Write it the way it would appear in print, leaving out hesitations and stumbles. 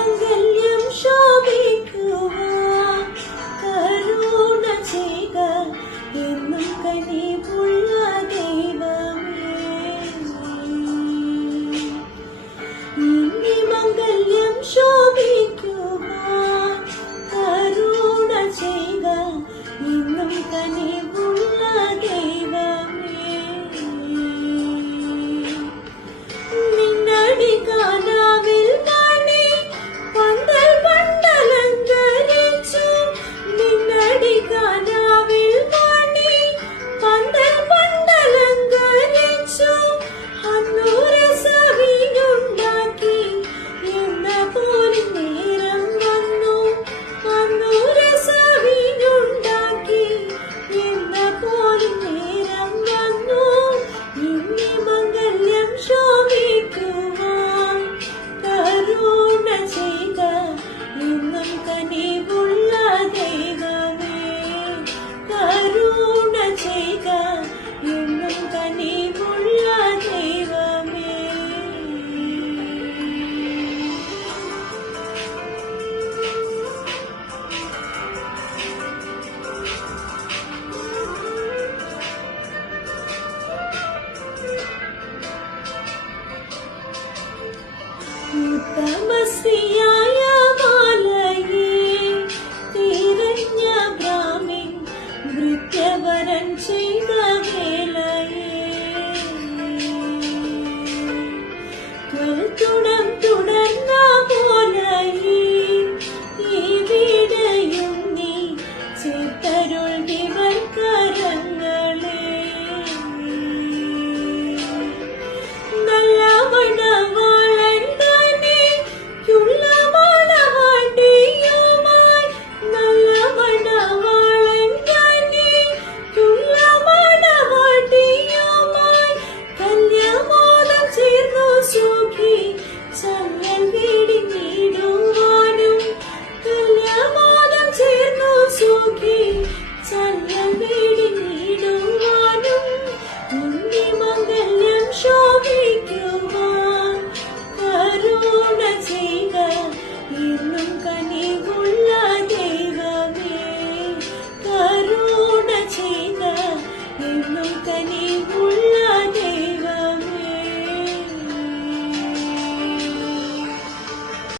മംഗല്യം ശോഭിക്കുവാൻ കരുണ ചെയ്യുക എന്നും കനിവുള്ള ദൈവമേ. ഇനി മംഗല്യം ശോഭിക്കുവാൻ കരുണ ചെയ്യുക എന്നും കനിവുള്ള ദൈവമേ. നിന്നടി കാനാവിൽ മണി പന്തൽ പണ്ടലങ്കരിച്ചു. നിന്നടി കാനാവിൽ മണി പന്തൽ പണ്ടലങ്കരിച്ചു. അന്നൂറ് സവിയുണ്ടാക്കി എന്ന പോലെ നേരം വന്നു. അന്നൂറ് സവിയുണ്ടാക്കി എന്ന പോലെ നേരം വന്നു. ഇനി മംഗല്യം ശോഭിക്കുവാൻ കരുണ ചെയ്ത എന്നും കനിവുള്ള ദൈവമേ. കരുണ ചെയ്ത എന്നും കനിവുള്ള ദൈവമേ. ഉത്തമ